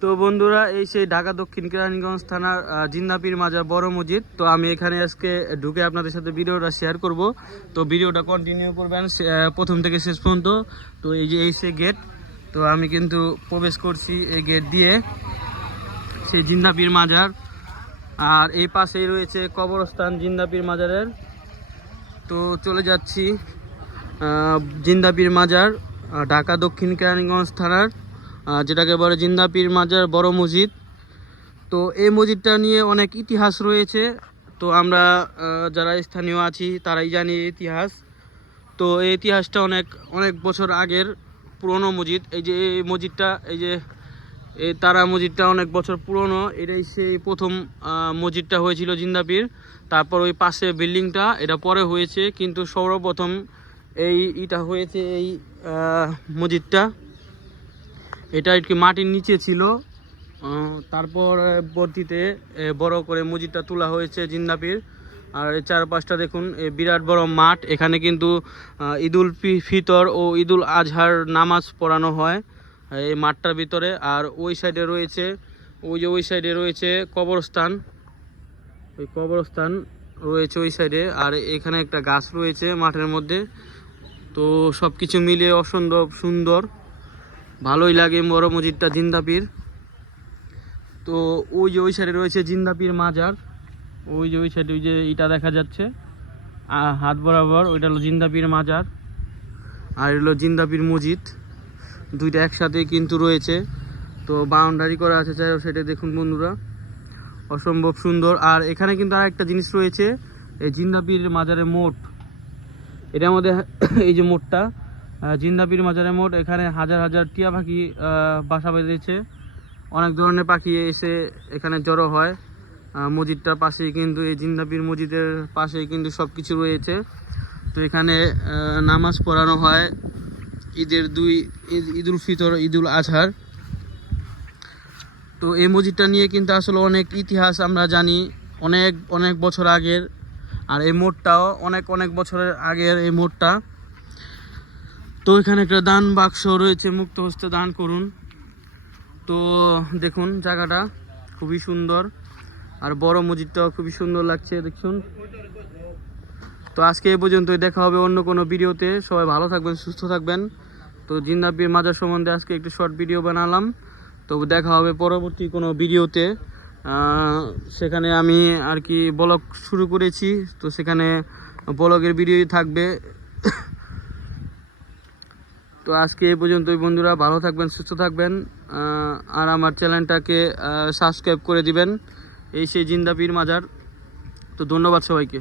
তো বন্ধুরা এই সেই ঢাকা দক্ষিণ কেরানীগঞ্জ থানার আহ, জিন্নাপির মাজার বড় মসজিদ। তো আমি এখানে আজকে ঢুকে আপনাদের সাথে ভিডিওটা শেয়ার করব। তো ভিডিওটা কন্টিনিউ করবেন প্রথম থেকে শেষ পর্যন্ত। তো এই যে এই সেই গেট তো আমি কিন্তু প্রবেশ করছি এই গেট দিয়ে সেই জিন্দাপির মাজার। আর এই পাশেই রয়েছে কবরস্থান জিন্দাপির মাজারের। তো চলে যাচ্ছি জিন্দাপির মাজার ঢাকা দক্ষিণ কেরানীগঞ্জ থানার। যেটাকে বলে জিন্দাপির মাজার বড় মসজিদ। তো এই মসজিদটা নিয়ে অনেক ইতিহাস রয়েছে। তো আমরা যারা স্থানীয় আছি, তারাই জানি ইতিহাস। তো এই ইতিহাসটা অনেক অনেক বছর আগের পুরনো মসজিদ। এই যে এই মসজিদটা, এই যে এই তারা মসজিদটা অনেক বছর পুরনো। এটাই সেই প্রথম মসজিদটা হয়েছিল জিন্দাপির তারপর ওই পাশে বিল্ডিংটা, এটা পরে হয়েছে। কিন্তু সর্বপ্রথম এই ইটা হয়েছে এই মসজিদটা। এটা একটি মাটির নিচে ছিল। তারপর বর্তিতে বড় করে মসজিদটা তোলা হয়েছে জিন্দাপির। আর এই চারপাশটা দেখুন বিরাট বড় মাঠ। এখানে কিন্তু ঈদুল ফিতর ও ঈদুল আজহার নামাজ পড়ানো হয় এই মাঠটার ভিতরে। আর ওই সাইডে রয়েছে, ওই যে ওই সাইডে রয়েছে কবরস্থান। ওই কবরস্থান রয়েছে ওই সাইডে। আর এখানে একটা গাছ রয়েছে মাঠের মধ্যে। তো সব কিছু মিলিয়ে অসম্ভব সুন্দর। ভালোই লাগে বড় মসজিদটা, জিন্দাপির। তো ওই যে ওই সাইডে রয়েছে জিন্দাপির মাজার। ওই যে ওই সাইডে ওই যে ইটা দেখা যাচ্ছে। হাত বরাবর ওইটা হলো জিন্দাপির মাজার। আর হলো জিন্দাপির মসজিদ। দুইটা একসাথে কিন্তু রয়েছে। তো বাউন্ডারি করা আছে চাই সেটা দেখুন বন্ধুরা। অসম্ভব সুন্দর। আর এখানে কিন্তু আর একটা জিনিস রয়েছে। এই জিন্দাপির মাজারের মোট। এটার মধ্যে এই যে মোটটা। জিন্দাপির মাজারের মোট এখানে হাজার হাজার টিয়া পাখি বাসা বেঁধেছে। অনেক ধরনের পাখি এসে এখানে জড়ো হয়। মসজিদটার পাশেই কিন্তু এই জিন্দাপির মসজিদের পাশেই কিন্তু সব কিছু রয়েছে। তো এখানে নামাজ পড়ানো হয় ঈদের দুই, ঈদ- ঈদুল ফিতর, ঈদুল আজহার। তো এই মসজিদটা নিয়ে কিন্তু আসলে অনেক ইতিহাস আমরা জানি অনেক অনেক বছর আগের। আর এই মোড়টাও অনেক অনেক বছরের আগের এই মোড়টা। তো এখানে একটা দান বাক্স রয়েছে, মুক্ত হস্তে দান করুন। তো দেখুন, জায়গাটা খুবই সুন্দর। আর বড় মসজিদটাও খুবই সুন্দর লাগছে, দেখুন। তো আজকে এই পর্যন্তই, দেখা হবে অন্য কোনো ভিডিওতে। সবাই ভালো থাকবেন, সুস্থ থাকবেন। তো জিন্দাবির মাজার সম্বন্ধে আজকে একটু শর্ট ভিডিও বানালাম। তো দেখা হবে পরবর্তী কোনো ভিডিওতে। সেখানে আমি আর কি ব্লগ শুরু করেছি। তো সেখানে ব্লগের ভিডিওই থাকবে। তো আজকে এই পর্যন্তই বন্ধুরা, ভালো থাকবেন, সুস্থ থাকবেন আর আমার চ্যানেলটাকে সাবস্ক্রাইব করে দিবেন। এই সেই জিন্দাপির মাজার। তো ধন্যবাদ সবাইকে।